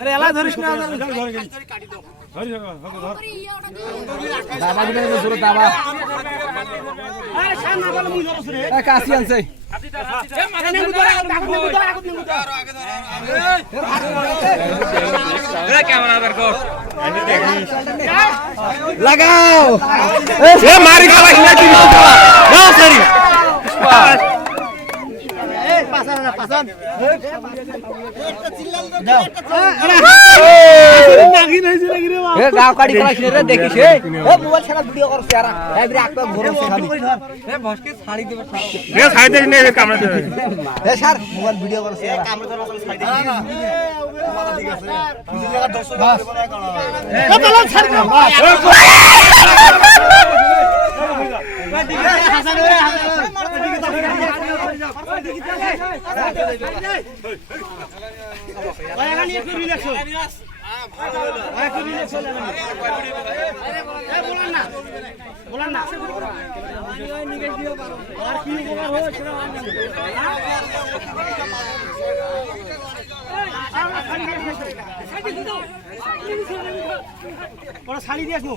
আরে এলা ধরিস না ধরে কাটি দাও ধর ধর দাবা দিবেন তো জোরে দাবা আরে সামনে বল মুই ধরছ রে এ কাশি আনছে লাগাও এ মারি খাওয়াই না কি দাও সরি এ পাসান না পাসান একটা চিল্লাল দাও নাগি নাইছে নাগি রে বাবা এ গাও কাটি করা রে দেখিস এ মোবাইল ছাড়া ভিডিও করছ यार এবারে একটা ভরসা খালি এ বসকে ছাড়ি দেব রে ছাড়ি দে নে ক্যামেরা দে এ স্যার মোবাইল ভিডিও করছ यार ক্যামেরা ধরা চলে ছাড়ি দে তোমালা ঠিক আছে কিছু জায়গা 200 টাকা দেব না কোন এ বলন ছাড় হাসান রে ভাই একটু রিল্যাক্স হও ভাই একটু রিল্যাক্স হও আরে বলেন না আর কি খবর হচ্ছে ওরা শাড়ি দিয়ে আসবো